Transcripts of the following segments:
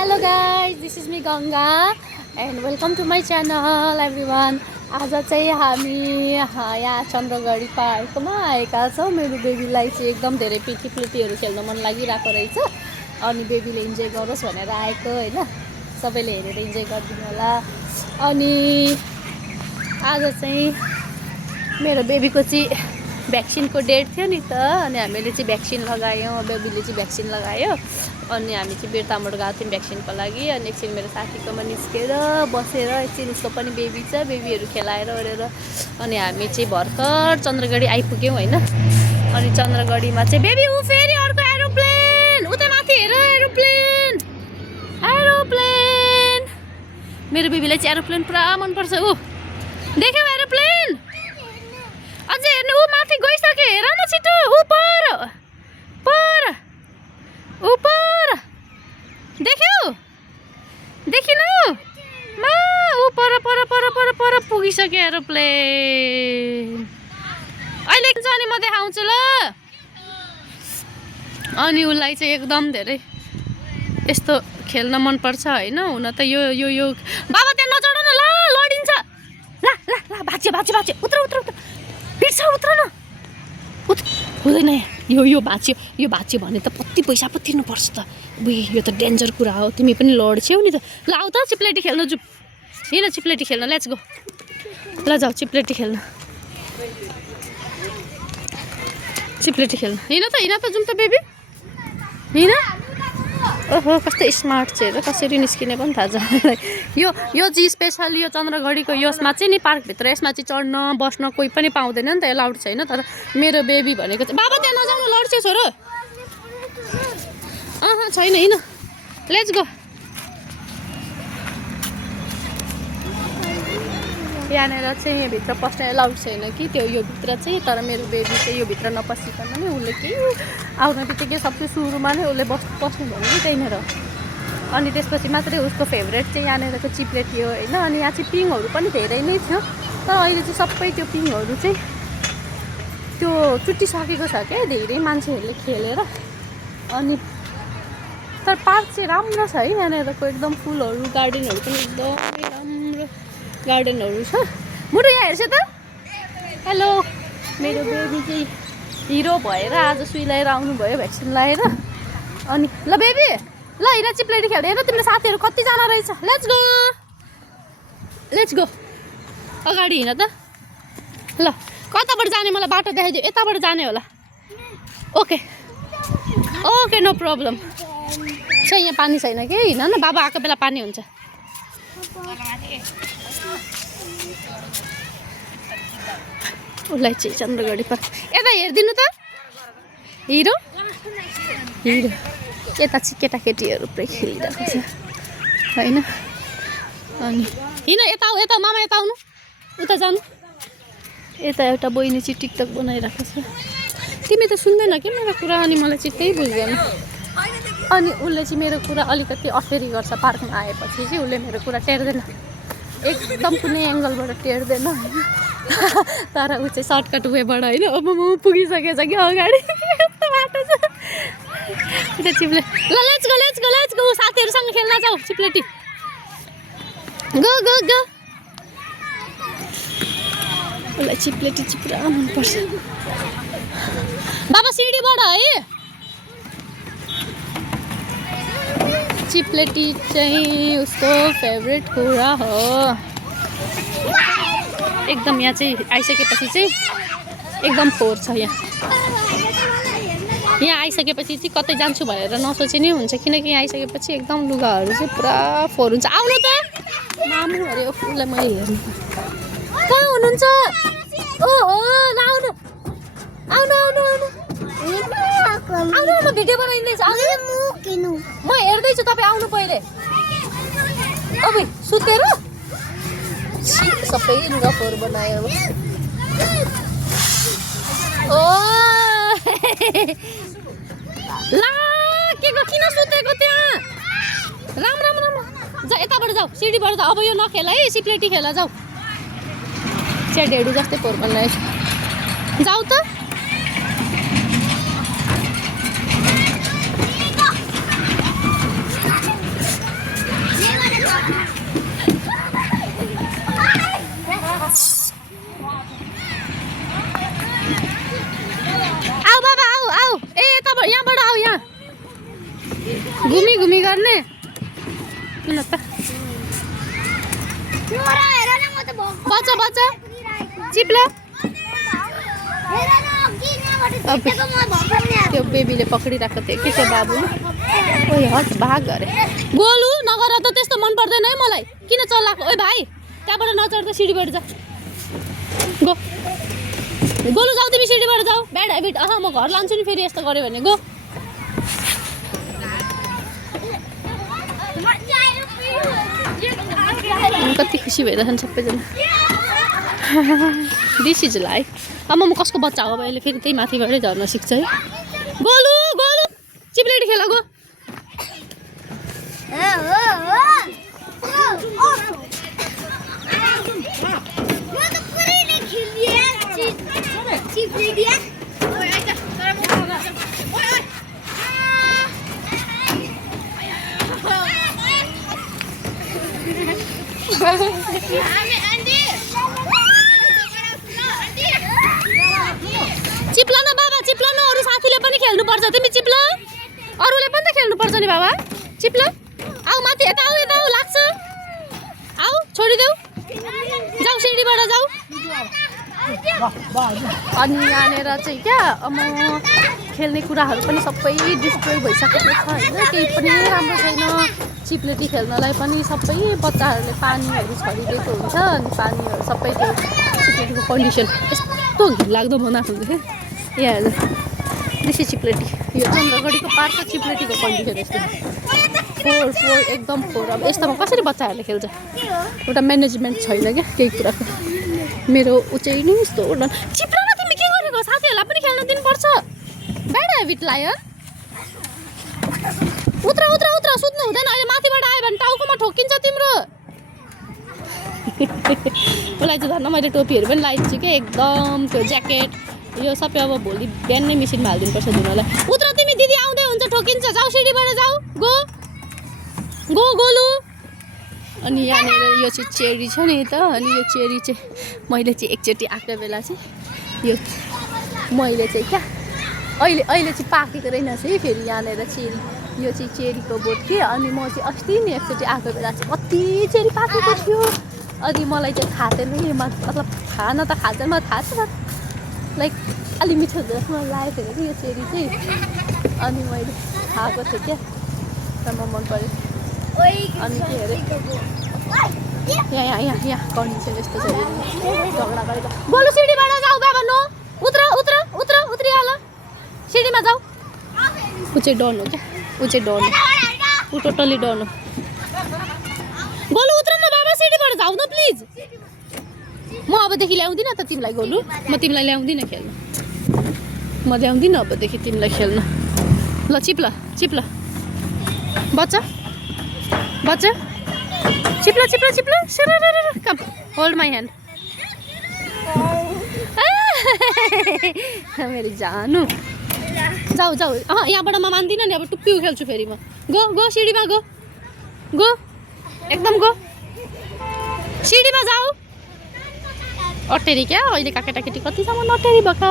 Hello guys, this is me Ganga and welcome to my channel everyone. आज चाहिँ हामी यहाँ चन्द्रगढी पार्कमा आएका छौँ। मेरो बेबीलाई चाहिँ एकदम धेरै पिटीहरू खेल्न मन लागिरहेको रहेछ अनि बेबीले इन्जोय गरोस् भनेर आएको हैन। सबैले हेरेर इन्जोय गरिदिनु होला। अनि आज चाहिँ मेरो बेबीको चाहिँ भ्याक्सिनको डेट थियो नि त अनि हामीले चाहिँ भ्याक्सिन लगायौँ। बेबीले चाहिँ भ्याक्सिन लगायो अनि हामी चाहिँ बिर्तामोड गएको थियौँ भ्याक्सिनको लागि। अनि एकछिन मेरो साथीकोमा निस्केर बसेर एकछिन उसको पनि बेबी छ, बेबीहरू खेलाएर ओरेर अनि हामी चाहिँ भर्खर चन्द्रगढी आइपुग्यौँ हैन। अनि चन्द्रगढीमा चाहिँ बेबी ऊ फेरि अर्को एरोप्लेन उता माथि हेर, एरोप्लेन एरोप्लेन। मेरो बेबीलाई चाहिँ एरोप्लेन पुरा मनपर्छ। ऊ देख्यौ एरोप्लेन? अझै हेर्नु ऊ माथि गइसक्यो, हेर न छिटो उपर पर उपर। देख्यौ? देखिन मा ऊ पर पर पर पर पर पुगिसक्यो एरोप्लेन। अहिले अनि म देखाउँछु ल। अनि उसलाई चाहिँ एकदम धेरै यस्तो खेल्न मनपर्छ हैन। हुन त यो यो यो बाबा त्यहाँ नचढ न ल, लडिन्छ। ला ला ला भाच्यो भाच्यो भाच्यो, उत्र उत्र उत्र बिर्छ, उत्र न हुँदैन। यो भाच्यो भने त कति पैसा पो तिर्नुपर्छ त। यो त डेन्जर कुरा हो। तिमी पनि लड्छौ नि त। ल आऊ त चिप्लेटी खेल्न जाऊ। हिँड चिप्लेटी खेल्न, लेट्स गो। ल जाऊ चिप्लेटी खेल्न, चिप्लेटी खेल्न। हिँड त जाउँ त बेबी, हिँड। ओहो कस्तो स्मार्ट चाहिँ हेर, कसरी निस्किने पनि थाहा छ मलाई। यो चाहिँ स्पेसल यो चन्द्रगढीको यसमा चाहिँ नि पार्कभित्र यसमा चाहिँ चढ्न बस्न कोही पनि पाउँदैन नि त, एलाउड छैन। तर मेरो बेबी भनेको चाहिँ बाबा त्यहाँ नजाउनु, लड्छौ छोरो। छैन, हिँड लेट्स गो। यहाँनिर चाहिँ यहाँभित्र पस्न एलाउड छैन कि त्यो यो भित्र चाहिँ। तर मेरो बेबी चाहिँ यो भित्र नपसिकन नै उसले केही आउने बित्तिकै सबसे सुरुमा नै उसले पस्नु भयो कि त्यहीँनिर। अनि त्यसपछि मात्रै उसको फेभरेट चाहिँ यहाँनिरको चिप्लेटी हो होइन। अनि यहाँ चाहिँ पिङहरू पनि धेरै नै थियो तर अहिले चाहिँ सबै त्यो पिङहरू चाहिँ त्यो चुटिसकेको छ क्या धेरै मान्छेहरूले खेलेर। अनि तर पार्क चाहिँ राम्रो छ है यहाँनिरको, एकदम फुलहरू गार्डनहरू पनि एकदमै राम्रो गार्डनहरू छ। मुटु यहाँ हेर्छ त। हेलो, मेरो बेबी चाहिँ हिरो भएर आज सुई लगाएर आउनुभयो भ्याक्सिन लगाएर। अनि ल बेबी ल हिँड चिप्लेटी खेल्दै। हेर तिम्रो साथीहरू कतिजना रहेछ। Let's go let's go. अगाडि हिँड त। ल कताबाट जाने मलाई बाटो देखाइदियो। यताबाट जाने होला। Okay okay no problem. यहाँ पानी छैन कि, हिँड न, बाबा आएको बेला पानी हुन्छ। उसलाई चाहिँ चन्द्रगढी पार्क यता हेरिदिनु त। हिरो हिरो यता चाहिँ केटाकेटीहरू पुरै खेलिरहेको छ होइन। अनि हिँड यता आऊ, यता मामा यता आउनु, उता जानु। यता एउटा बहिनी चाहिँ टिकटक बनाइरहेको छ। तिमी त सुन्दैन कि मेरो कुरा, अनि मलाई चाहिँ त्यही बुझ्दैन। अनि उसले चाहिँ मेरो कुरा अलिकति अफेरी गर्छ। पार्कमा आएपछि चाहिँ उसले मेरो कुरा टेर्दैन, एकदम कुनै एङ्गलबाट टेर्दैन होइन। तर ऊ चाहिँ सर्टकट वेबाट होइन। अब म पुगिसकेको छ कि अगाडि यस्तो बाटो छ त्यो चिप्ले। ल let's go let's go let's go. साथीहरूसँग खेल्न जाऊ चिप्लेटी। Go go go. उसलाई चिप्लेटी चाहिँ पुरा मनपर्छ। बाबा सिडीबाट है। चिप्लेटी चाहिँ उसको फेभरेट कुरा हो एकदम। यहाँ चाहिँ आइसकेपछि चाहिँ एकदम फोहोर छ। यहाँ आइसकेपछि चाहिँ कतै जान्छु भनेर नसोचे नै हुन्छ, किनकि यहाँ आइसकेपछि एकदम लुगाहरू चाहिँ पुरा फोहोर हुन्छ। आउनु त मामु अरे उसलाई मैले हेर्नु। कहाँ हुनुहुन्छ? ओहो आउनु आउनु आउनु आउनु आउनु। म भिडियो बनाइँदैछु, म हेर्दैछु। तपाईँ आउनु पहिले। अब सुतेर सबै लुगा फोहोर बनायो। ओ ला के किन सुतेको त्यहाँ? राम राम राम जा, यताबाट जाऊ, सिडीबाट जाऊ। अब यो नखेल है, चिप्लेटी खेला जाऊ। ढेडु जस्तै फोहोर बनाएछ। जाऊ त। घुमी घुमी गर्ने किन त बच्चा बच्चा चिप्ला त्यो बेबीले पक्रिरहेको थियो के त्यो बाबु ओइ हट भाग गरे गोलु नगर त त्यस्तो मन पर्दैन है मलाई किन चलाएको ओइ भाइ त्यहाँबाट नचढ्दा सिडीबाट जा गो गोलु जाऊ तिमी सिडीबाट जाऊ ब्याड ह्याबिट म घर लान्छु नि फेरि यस्तो गऱ्यो भने गो कति खुसी भइरहेछन् सबैजना दिस इज लाइफ अब म कसको बच्चा हो अहिले फेरि त्यही माथिबाटै झर्न सिक्छ है गोलु गोलु चिप्लेटी खेल गो चिप्ला न बाबा चिप्ला न अरू साथीले पनि खेल्नुपर्छ तिमी चिप्ला अरूले पनि त खेल्नुपर्छ नि बाबा चिप्ला आऊ माथि यता आऊ लाग्छ आऊ छोडिदेऊ जाऊ सिडीबाट जाऊ अनि यहाँनिर चाहिँ क्या खेल्ने कुराहरू पनि सबै डिस्ट्रोय भइसकेको छ होइन केही पनि राम्रो छैन चिप्लेटी खेल्नलाई पनि सबै बच्चाहरूले पानीहरू छरिदिएको हुन्छ अनि पानीहरू सबै त्यो चिप्लेटीको कन्डिसन यस्तो घिनलाग्दो बनाएको हुन्छ क्या यहाँ दिस चिप्लेटी यो चन्द्रगढीको पार्कको चिप्लेटीको कन्डिसन यस्तो फोर एकदम फोर अब यस्तोमा कसरी बच्चाहरूले खेल्छ एउटा म्यानेजमेन्ट छैन क्या केही कुराको मेरो उचाइ नै यस्तो चिप्ला न तिमी के गरेको साथीहरूलाई पनि खेल्न दिनुपर्छ ब्याड ह्याबिट लायर उत्र उत्र उत्र सुत्नु हुँदैन अहिले माथिबाट आयो भने टाउकोमा ठोकिन्छ तिम्रो उसलाई चाहिँ धन्न मैले टोपीहरू पनि लगाइदिन्छु क्या एकदम त्यो ज्याकेट यो सबै अब भोलि बिहान नै मेसिनमा हालिदिनुपर्छ धुनलाई उत्र तिमी दिदी आउँदै हुन्छ ठोकिन्छ जाऊ सिडीबाट जाऊ गो गो गोलु अनि यहाँनिर यो चाहिँ चेरी छ नि त अनि यो चेरी चाहिँ मैले चाहिँ एकचोटि आएको बेला चाहिँ यो मैले चाहिँ क्या अहिले चाहिँ पाकेको रहेनछ है फेरि यहाँनिर चेरी यो चाहिँ चेरीको बोट के अनि म चाहिँ अस्ति नि एकचोटि आएको बेला चाहिँ कति चेरी पाकेको थियो अनि मलाई चाहिँ थाहा थिएन नि मतलब खान त खाँदैन मलाई थाहा छ लाइक अलि मिठो जस्तो मलाई लागेको थियो कि यो चेरी चाहिँ अनि मैले खाएको थिएँ क्या र म मन पऱ्यो अनि के अरे यहाँ कन्डिसन यस्तो छ झगडा गरेर बोलु सिडीबाट जाऊ बाबा नो उत्र उत्र उत्र उत्रिहाल सिडीमा जाऊ ऊ चाहिँ डन हो क्या ऊ चाहिँ डन हो ऊ टोटली डन हो गोलु उत्र न बाबा सिडीबाट जाऊ न प्लिज म अबदेखि ल्याउँदिनँ त तिमीलाई गोलु म तिमीलाई ल्याउँदिनँ खेल्न म ल्याउँदिनँ अबदेखि तिमीलाई खेल्न ल चिप्ला चिप्ला बच्चा बच्चा चिप्ला चिप्ला चिप्ला कम होल्ड माई ह्यान्ड मेरो जानु जाऊ जाऊ यहाँबाट म मान्दिनँ नि अब टुप्पी खेल्छु फेरि म गो गो सिडीमा गो गो एकदम गो सिडीमा जाऊ अटेरी क्या अहिलेका केटाकेटी कतिसम्म नटेरी भएका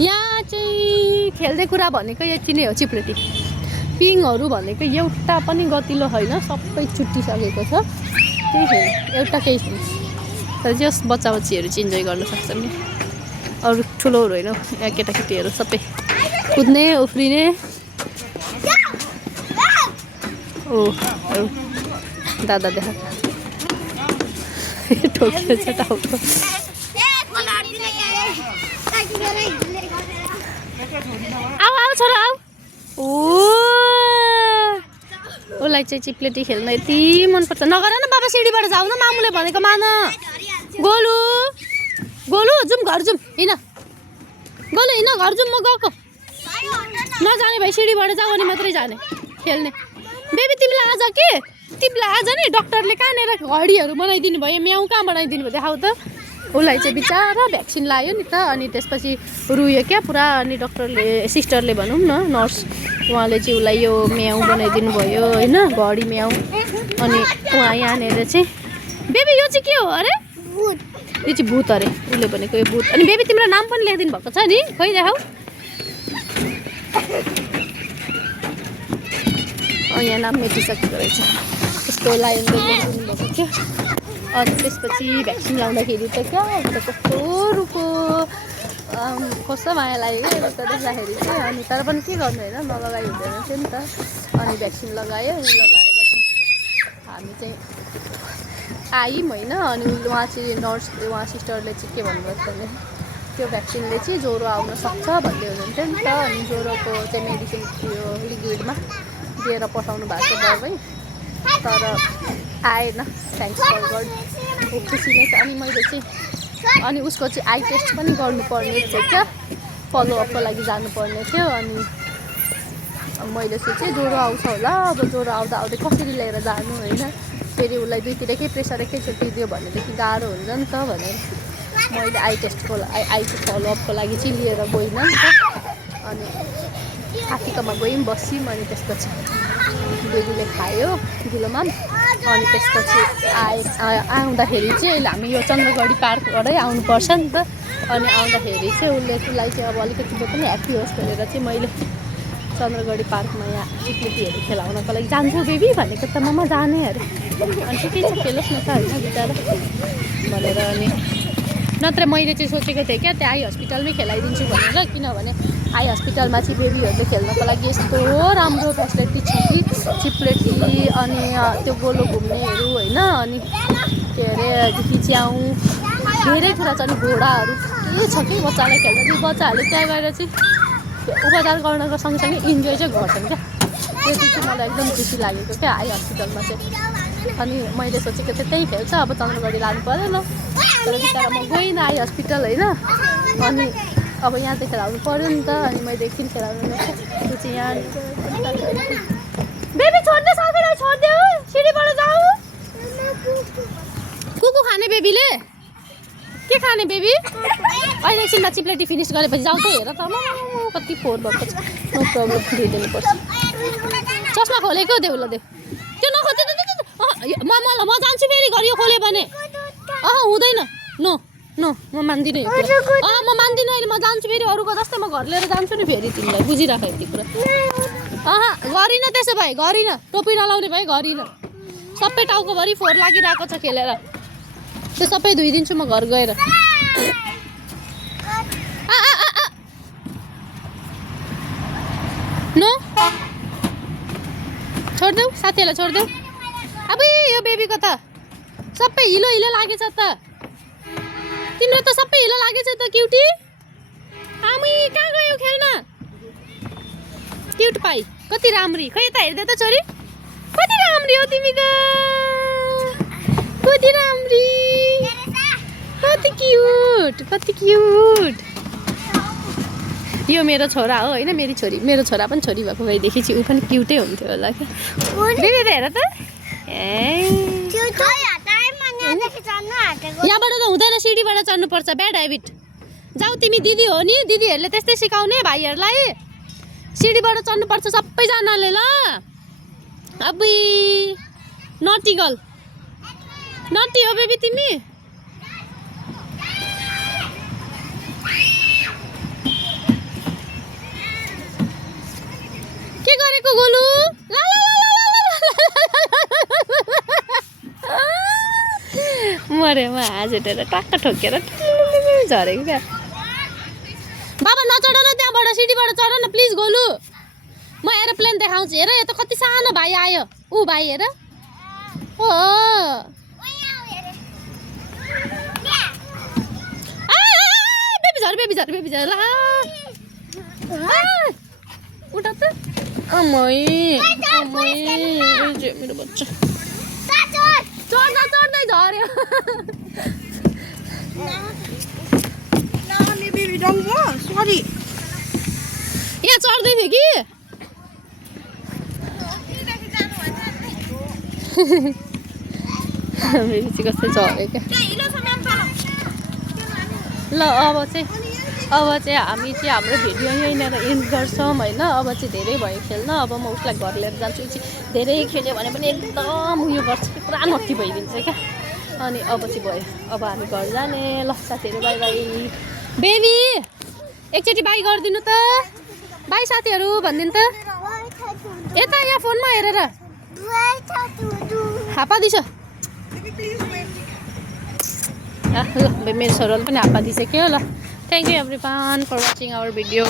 यहाँ चाहिँ खेल्ने कुरा भनेको यति नै हो चिप्लेटी पिङहरू भनेको एउटा पनि गतिलो होइन सबै छुट्टिसकेको छ त्यही छैन एउटा केही छैन तर जस बच्चा बच्चीहरू चाहिँ इन्जोय गर्न सक्छन् नि अरू ठुलोहरू होइन यहाँ केटाकेटीहरू सबै कुद्ने उफ्रिने ओ दादा देखा ठोकिएछ टाउको आऊ आऊ छोरा आऊ उसलाई चाहिँ चिप्लेटी खेल्न यति मनपर्छ नगर न बाबा सिडीबाट जाऊ न मामुले भनेको मान गोलु गोलु जाउँ घर जाउँ हिँड गोलु हिँड घर जाउँ म गएको नजाने भाइ सिडीबाट जाऊ अनि मात्रै जाने खेल्ने बेबी तिमीलाई आज के तिमीलाई आज नि डक्टरले कहाँनिर घडीहरू बनाइदिनु भयो म्याउ कहाँ बनाइदिनु भयो देखाऊ त उसलाई चाहिँ बिचारा भ्याक्सिन लायो नि त अनि त्यसपछि रुयो क्या पुरा अनि डक्टरले सिस्टरले भनौँ न नर्स उहाँले चाहिँ उसलाई यो म्याउ बनाइदिनु भयो होइन घडी म्याउ अनि उहाँ यहाँनिर चाहिँ बेबी यो चाहिँ के हो अरे भूत यो चाहिँ भूत अरे उसले भनेको यो भूत अनि बेबी तिम्रो नाम पनि ल्याइदिनु भएको छ नि खोइ देखाऊ यहाँ नाम मेटिसकेको रहेछ। यस्तो लाइन दिनुभएको थियो। अनि त्यसपछि भ्याक्सिन लाउँदाखेरि त क्या त कस्तो रुखो कस्तो माया लाग्यो क्या रुखो देख्दाखेरि चाहिँ। अनि तर पनि के गर्नु होइन नलगाइ हुँदैन थियो नि त। अनि भ्याक्सिन लगायो। लगाएर चाहिँ हामी चाहिँ आयौँ होइन। अनि उहाँ चाहिँ नर्स उहाँ सिस्टरले चाहिँ के भन्नुभएको भने त्यो भ्याक्सिनले चाहिँ ज्वरो आउन सक्छ भन्दै हुनुहुन्थ्यो नि त। अनि ज्वरोको चाहिँ मेडिसिन त्यो लिक्विडमा दिएर पठाउनु भएको दबाई तर आएन। थ्याङ्क्स फर गड खुसी नै छ। अनि मैले चाहिँ अनि उसको चाहिँ आई टेस्ट पनि गर्नुपर्ने थियो क्या फलोअपको लागि जानुपर्ने थियो। अनि मैले सोचेँ ज्वरो आउँछ होला अब ज्वरो आउँदा आउँदै कसरी लिएर जानु होइन फेरि उसलाई दुईतिर केही प्रेसर एकैचोटि दियो भनेदेखि गाह्रो हुन्छ नि त भनेर मैले आई टेस्टको आई फलोअपको लागि चाहिँ लिएर गइनँ नि त। अनि आफिकामा गयौँ बस्यौँ। अनि त्यसपछि बेबीले खायो ढिलोमा। अनि त्यसपछि आउँदाखेरि चाहिँ अहिले हामी यो चन्द्रगढी पार्कबाटै आउनुपर्छ नि त। अनि आउँदाखेरि चाहिँ उसलाई चाहिँ अब अलिकति भए पनि ह्याप्पी होस् भनेर चाहिँ मैले चन्द्रगढी पार्कमा यहाँ चिप्लेटीहरू खेलाउनको लागि जान्छु बेबी भनेको त ममा जाने अरे। अनि ठिकै छ खेलोस् न त होइन बिचरा भनेर। अनि नत्र मैले चाहिँ सोचेको थिएँ क्या त्यो आई हस्पिटलमै खेलाइदिन्छु भनेर किनभने आई हस्पिटलमा चाहिँ बेबीहरूले खेल्नको लागि यस्तो राम्रो फेसिलिटी छ कि चिप्लेटी अनि त्यो गोलो घुम्नेहरू होइन। अनि के अरे च्याउ धेरै कुरा छ। अनि घोडाहरू के छ कि बच्चालाई खेल्दा चाहिँ बच्चाहरूले त्यहाँ गएर चाहिँ उपचार गर्नको सँगसँगै इन्जोय चाहिँ गर्छन् क्या। त्यो चाहिँ मलाई एकदम खुसी लागेको क्या आई हस्पिटलमा चाहिँ। अनि मैले सोचेको थिएँ त्यहीँ खेल्छ अब चन्द्रगढी लानु पऱ्यो ल तर बिचरा म गइनँ आई हस्पिटल होइन। अनि अब यहाँ चाहिँ खेलाउनु पऱ्यो नि त। अनि मैले एकछिन खेलाउनु त्यो चाहिँ यहाँ बेबी छोड्दै सकेर छोडिदेऊ सिँढीबाट जाऊ। कुकु खाने बेबीले के खाने बेबी अहिले एकछिनमा चिप्लेटी फिनिस गरेपछि जाऊ त हेर त कति फोहोर भएको छ। नो प्रब्लम दिइदिनुपर्छ। चस्मा खोलेको देऊ ल देऊ त्यो नखोज्नु म जान्छु फेरि घरि यो खोल्यो भने हुँदैन। नो नो म मान्दिनँ यो कुरा म मान्दिनँ अहिले म जान्छु फेरि अरूको जस्तै म घर लिएर जान्छु नि फेरि तिमीलाई बुझिराख यति कुरा गरिनँ त्यसो भए गरिनँ टोपी नलाउने भए गरिनँ। सबै टाउकोभरि फोहोर लागिरहेको छ खेलेर त्यो सबै धोइदिन्छु म घर गएर। नो छोडिदेऊ साथीहरूलाई छोडिदेऊ। अब यो बेबीको त सबै हिलो हिलो लागेछ त तिम्रो त सबै हिलो लागेछ त क्युटी। आमी कहाँ गयो खेल्न क्युट पाइ कति राम्री खै त हेर्दै त छोरी कति राम्री हो तिमी त कति राम्री कति क्युट। यो मेरो छोरा हो होइन मेरो छोरा पनि छोरी भएको भएदेखि चाहिँ ऊ पनि क्युटै हुन्थ्यो होला क्या। बेबी त हेर त यहाँबाट त हुँदैन सिँढीबाट चढ्नुपर्छ ब्याड ह्याबिट। जाऊ तिमी दिदी हो नि दिदीहरूले त्यस्तै सिकाउने भाइहरूलाई सिँढीबाट चढ्नुपर्छ सबैजनाले ल। अबुई नटी गर्ल नटी हो बेबी तिमी। के गरेको गोलु मरे म हाँसेर टक्क ठोकेर झरेको क्या। बाबा नचढ न त्यहाँबाट सिँढीबाट चढ न प्लिज गोलु म एरोप्लेन देखाउँछु। हेर यो त कति सानो भाइ आयो ऊ भाइ हेर ओ बेबी झर ला उठा त मेरो बच्चा चढ्दै झऱ्यो। यहाँ चढ्दै थियो कि बेबी चाहिँ कस्तै झऱ्यो क्या। ल अब चाहिँ हामी चाहिँ हाम्रो भिडियो यहीँनिर एन्ड गर्छौँ होइन। अब चाहिँ धेरै भयो खेल्न अब म उसलाई घर लिएर जान्छु। धेरै खेल्यो भने पनि एकदम उयो गर्छ कि पुरा नटी भइदिन्छ क्या। अनि अब चाहिँ भयो अब हामी घर जाने ल साथीहरू बाई बाई। बेबी एकचोटि बाई गरिदिनु त बाई साथीहरू भनिदिनु त। यता यहाँ फोनमा हेरेर हापा दिछ ल मेरो छोराले पनि हापा दिइसक्यो ल thank you every one for watching our video